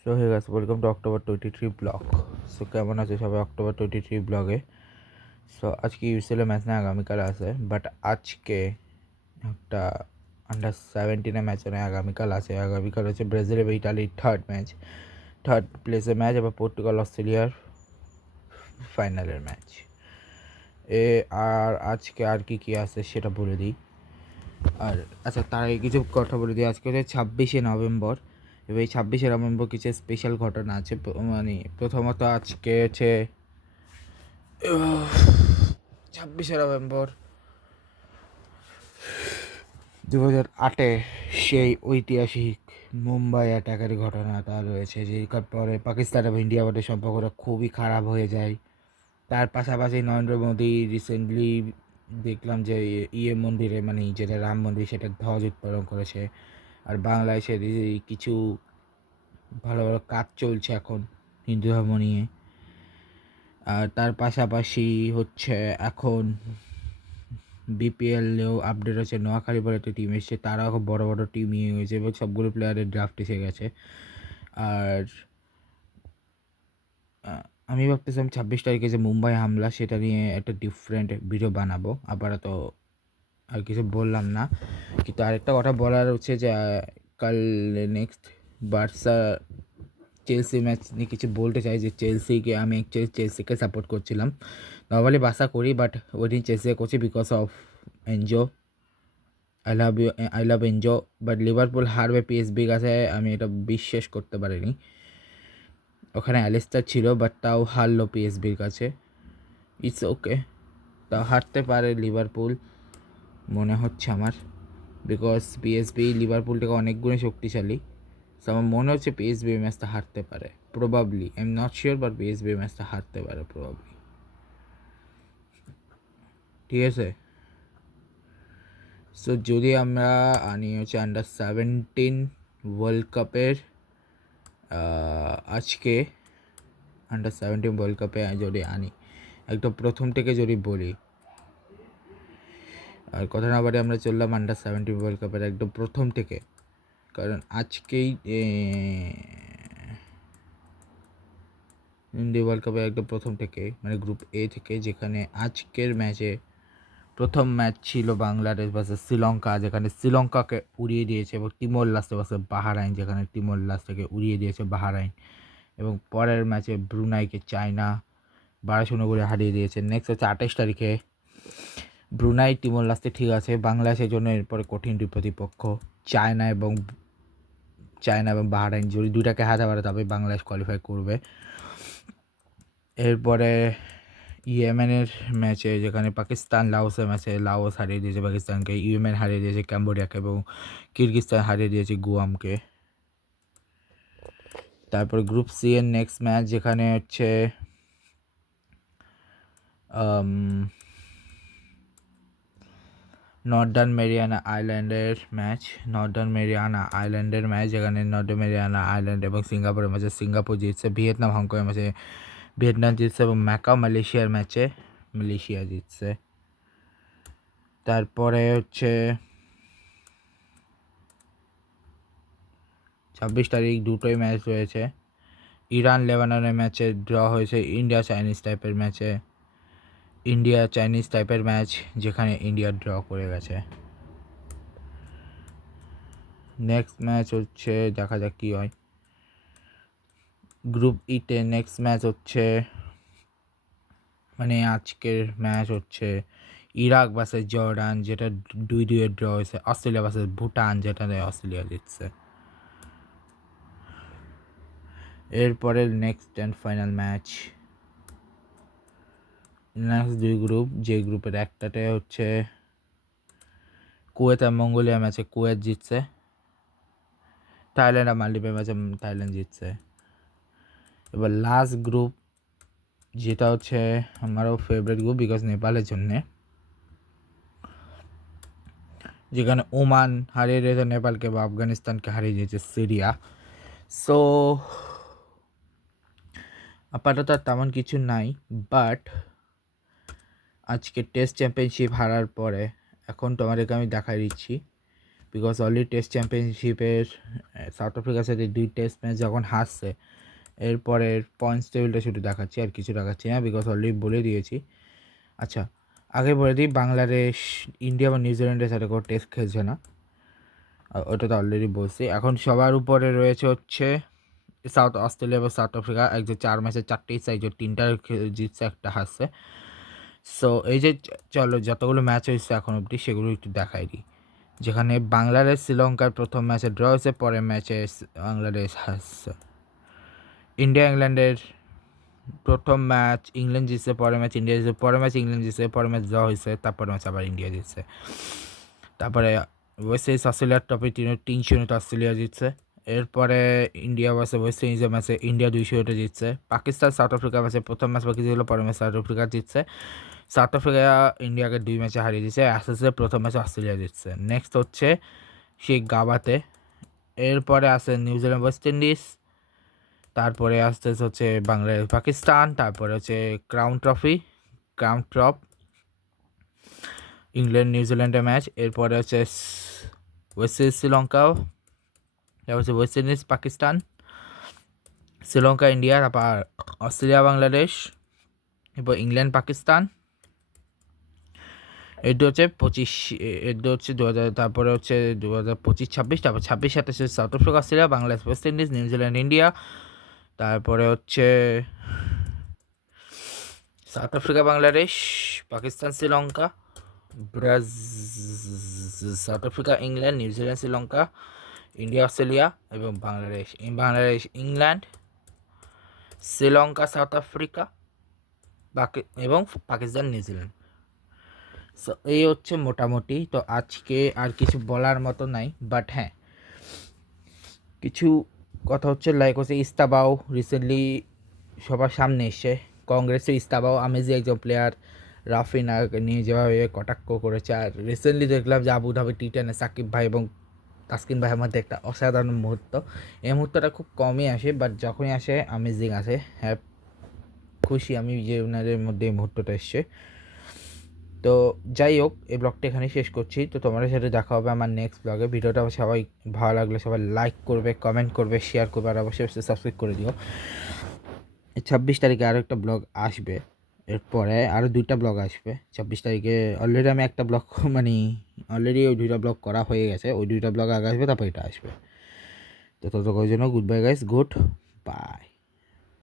So hey guys, welcome to October 23 blog. So কেমন আছে সবাই অক্টোবর 23 ব্লগে? সো আজকে ইউসিএল ম্যাচ না আগামীকাল আছে, বাট আজকে একটা আন্ডার 17 ম্যাচ না আগামীকাল আছে। আগামীকাল হচ্ছে ব্রাজিল এবং ইটালির থার্ড প্লেসের ম্যাচ, এবং পর্তুগাল অস্ট্রেলিয়ার ফাইনালের ম্যাচ। আর আজকে আর কি আছে সেটা বলে দিই। আর আচ্ছা, তার আগে কিছু কথা বলে দিই। আজকে হচ্ছে 26শে নভেম্বর, এবং এই 26শে নভেম্বর কিছু স্পেশাল ঘটনা আছে। মানে প্রথমত আজকে হচ্ছে 26শে নভেম্বর 2008-এ সেই ঐতিহাসিক মুম্বাই অ্যাটাকের ঘটনাটা রয়েছে, যে পরে পাকিস্তান এবং ইন্ডিয়া মধ্যে সম্পর্কটা খুবই খারাপ হয়ে যায়। তার পাশাপাশি নরেন্দ্র মোদী রিসেন্টলি দেখলাম যে মন্দিরে, মানে যেটা রাম মন্দির, সেটা ধ্বজ উত্তোলন করেছে। আর বাংলাদেশে কিছু ভালো ভালো কাজ চলছে এখন হিন্দু ধর্ম নিয়ে। আর তার পাশাপাশি হচ্ছে এখন বিপিএলেও আপডেট হচ্ছে, নোয়াখালী বলে একটা টিম এসেছে, তারাও খুব বড় বড় টিম নিয়ে হয়েছে এবং সবগুলো প্লেয়ারের ড্রাফট এসে গেছে। আর আমি ভাবতেছিলাম 26 তারিখে যে মুম্বাই হামলা, সেটা নিয়ে একটা ডিফারেন্ট ভিডিও বানাবো। আপাতত আর কিছু বললাম না, কিন্তু আরেকটা কথা বলার হচ্ছে যে কাল নেক্সট বার্সা চেলসি ম্যাচ নিয়ে কিছু বলতে চাই। যে আমি অ্যাকচুয়ালি চেলসিকে সাপোর্ট করছিলাম, নর্মালি বার্সা করি, বাট ওই দিন চেলসিকে করছি because of Enzo. I love Enzo, but Liverpool হারবে পিএসবির কাছে আমি এটা বিশ্বাস করতে পারিনি। ওখানে অ্যালিস্টার ছিল, বাট তাও হারলো পিএসবির কাছে। ইটস ওকে, তাও হারতে পারে লিভারপুল মনে হচ্ছে আমার, বিকজ পিএসবি লিভারপুল থেকে অনেক গুণে শক্তিশালী। সো আমার মনে হচ্ছে পিএসবি ম্যাচটা হারতে পারে, probably. I am not sure, but PSB ম্যাচটা হারতে পারে প্রবাবলি। ঠিক আছে, সো যদি আমরা আনি হচ্ছে আন্ডার 17 ওয়ার্ল্ড কাপের, আজকে আন্ডার 17 ওয়ার্ল্ড কাপে যদি আনি, একদম প্রথম থেকে যদি বলি, আর কথা না বাড়ি আমরা চললাম আন্ডার 17 ওয়ার্ল্ড কাপের একদম প্রথম থেকে। কারণ আজকেই ইন্ডিয়া ওয়ার্ল্ড কাপের একদম প্রথম থেকে, মানে গ্রুপ এ থেকে, যেখানে আজকের ম্যাচে প্রথম ম্যাচ ছিল বাংলাদেশ ভার্সেস শ্রীলঙ্কা, যেখানে শ্রীলঙ্কাকে উড়িয়ে দিয়েছে, এবং তিমোর লাস্টে ভার্সেস বাহারাইন, যেখানে তিমোর লাস্টকে উড়িয়ে দিয়েছে বাহারাইন। এবং পরের ম্যাচে ব্রুনাইকে চায়না 12-0 করে হারিয়ে দিয়েছে। নেক্সট হচ্ছে 28 তারিখে ব্রুনাই তিমোর লাস্টে, ঠিক আছে, বাংলাদেশের জন্য এরপরে কঠিন দুই প্রতিপক্ষ চায়না এবং বাহারাইন। যদি দুইটাকে হারাতে পারে তবে বাংলাদেশ কোয়ালিফাই করবে। এরপরে ইয়েমেনের ম্যাচে, যেখানে পাকিস্তান লাওসের ম্যাচে লাওস হারিয়ে দিয়েছে পাকিস্তানকে, ইয়েমেন হারিয়ে দিয়েছে ক্যাম্বোডিয়াকে, এবং কিরগিজস্তান হারিয়ে দিয়েছে গুয়ামকে। তারপর গ্রুপ সি এর নেক্সট ম্যাচ, যেখানে হচ্ছে নর্দার্ন মেরিয়ানা আইল্যান্ডের ম্যাচ, যেখানে নর্দার্ন মেরিয়ানা আইল্যান্ড এবং সিঙ্গাপুরের ম্যাচে সিঙ্গাপুর জিতছে, ভিয়েতনাম হংকংয়ের ম্যাচে ভিয়েতনাম জিতছে, এবং ম্যাকাও মালয়েশিয়ার ম্যাচে মালয়েশিয়া জিতছে। তারপরে হচ্ছে 26 তারিখ দুটোই ম্যাচ রয়েছে। ইরান লেবাননের ম্যাচে ড্র হয়েছে, ইন্ডিয়া চাইনিজ টাইপের ম্যাচ, যেখানে ইন্ডিয়া ড্র করে গেছে। নেক্সট ম্যাচ হচ্ছে, দেখা যাক কী হয়। গ্রুপ ইতে নেক্সট ম্যাচ হচ্ছে, মানে আজকের ম্যাচ হচ্ছে ইরাক ভার্সেস জর্ডান, যেটা 2-2 ড্র হয়েছে। অস্ট্রেলিয়া ভার্সেস ভুটান, যেটাতে অস্ট্রেলিয়া জিতছে। এরপরে next and final match, next দুই গ্রুপ, যে গ্রুপের একটাতে হচ্ছে কুয়েত আর মঙ্গোলিয়া ম্যাচে কুয়েত জিতছে, থাইল্যান্ড আর মালদ্বীপের ম্যাচে থাইল্যান্ড জিতছে। এবার লাস্ট গ্রুপ, যেটা হচ্ছে আমারও ফেভারিট গ্রুপ বিকজ নেপালের জন্যে, যেখানে ওমান হারিয়ে দিয়েছে নেপালকে, বা আফগানিস্তানকে হারিয়ে দিয়েছে সিরিয়া। সো আপাতত তেমন কিছু নাই, বাট আজকে টেস্ট চ্যাম্পিয়নশিপ হারার পরে এখন তোমাদেরকে আমি দেখাই দিচ্ছি বিকজ অলরেডি টেস্ট চ্যাম্পিয়নশিপের সাউথ আফ্রিকার সাথে 2 টেস্ট ম্যাচ যখন হারছে, এরপরের পয়েন্টস টেবিলটা শুধু দেখাচ্ছি, আর কিছু দেখাচ্ছি না, বিকজ অলরেডি বলে দিয়েছি। আচ্ছা, আগে বলে দিই, বাংলাদেশ, ইন্ডিয়া বা নিউজিল্যান্ডের সাথে কোনো টেস্ট খেলছে না, ওটা তো অলরেডি বলছি। এখন সবার উপরে রয়েছে হচ্ছে সাউথ অস্ট্রেলিয়া বা সাউথ আফ্রিকা, এক যে 4 ম্যাচে 4টেই সাইজের 3টা জিতছে, একটা হারছে। সো এই যে চলো যতগুলো ম্যাচ হয়েছে এখন অবধি সেগুলো একটু দেখাই দিই। যেখানে বাংলাদেশ শ্রীলঙ্কার প্রথম ম্যাচে ড্র হয়েছে, পরের ম্যাচে বাংলাদেশ হারছে। ইন্ডিয়া ইংল্যান্ডের প্রথম ম্যাচ ইংল্যান্ড জিতছে, পরের ম্যাচ ইন্ডিয়া জিতছে, পরের ম্যাচ ইংল্যান্ড জিতছে, পরের ম্যাচ ড্র হয়েছে, তারপরের ম্যাচ আবার ইন্ডিয়া জিতছে। তারপরে ওয়েস্ট ইন্ডিজ অস্ট্রেলিয়ার টপে 3-0 অস্ট্রেলিয়া জিতছে। এরপরে ইন্ডিয়া ভার্সেস ওয়েস্ট ইন্ডিজের ম্যাচে ইন্ডিয়া 2-0 জিতছে। পাকিস্তান সাউথ আফ্রিকা ম্যাচে প্রথম ম্যাচ বাকি ছিল, পরের ম্যাচ সাউথ আফ্রিকা জিতছে। সাউথ আফ্রিকা ইন্ডিয়াকে 2 ম্যাচে হারিয়ে দিচ্ছে। অ্যাসেসের প্রথম ম্যাচে অস্ট্রেলিয়া জিতছে। নেক্সট হচ্ছে সেই গাবাতে। এরপরে আসে নিউজিল্যান্ড ওয়েস্ট ইন্ডিজ, তারপরে আসতে হচ্ছে বাংলাদেশ পাকিস্তান, তারপরে হচ্ছে ক্রাউন ট্রপ ইংল্যান্ড নিউজিল্যান্ডের ম্যাচ। এরপরে হচ্ছে ওয়েস্ট ইন্ডিজ শ্রীলঙ্কাও, তারপর হচ্ছে West Indies Pakistan, Sri Lanka India, তারপর অস্ট্রেলিয়া বাংলাদেশ, এরপর ইংল্যান্ড পাকিস্তান। এটা হচ্ছে 25, এটা হচ্ছে 2000, তারপরে হচ্ছে 2025-26, তারপর 26-27 South Africa Australia, Bangladesh West Indies, New Zealand India, তারপরে হচ্ছে South Africa Bangladesh, Pakistan Sri Lanka, South Africa England, New Zealand Sri Lanka, India Australia, এবং Bangladesh England, Sri Lanka South Africa, এবং পাকিস্তান নিউজিল্যান্ড। সো এই হচ্ছে মোটামুটি। তো আজকে আর কিছু বলার মতো নাই, বাট হ্যাঁ কিছু কথা হচ্ছে, লাইক হচ্ছে ইস্তাবাও রিসেন্টলি সবার সামনে এসছে, কংগ্রেসের ইস্তাবাও আমেজি একজন প্লেয়ার রাফিনা নিয়ে যেভাবে কটাক্ষ করেছে। আর রিসেন্টলি দেখলাম যে আবুধাবি টি10 সাকিব ভাই এবং তাসকিন ভাইয়ের মধ্যে একটা অসাধারণ মুহূর্ত। এই মুহূর্তটা খুব কমই আসে, বাট যখনই আসে আমেজিং আসে। হ্যাঁ, খুশি আমি যে ওনাদের মধ্যে এই মুহূর্তটা এসছে। তো যাই হোক, এই ব্লগটা এখানে শেষ করছি। তো তোমাদের সাথে দেখা হবে আমার নেক্সট ব্লগে। ভিডিওটা সবাই ভালো লাগলে সবাই লাইক করবে, কমেন্ট করবে, শেয়ার করবে, আর অবশ্যই সাবস্ক্রাইব করে দিও। 26 তারিখে আরও একটা ব্লগ আসবে, এরপরে আরও 2টা ব্লগ আসবে। 26 তারিখে অলরেডি আমি একটা ব্লগ অলরেডি ওই 2টা ব্লগ করা হয়ে গেছে, ওই 2টা ব্লগ আগে আসবে, তারপর এটা আসবে। তো ততক্ষণের জন্য good bye guys, good bye.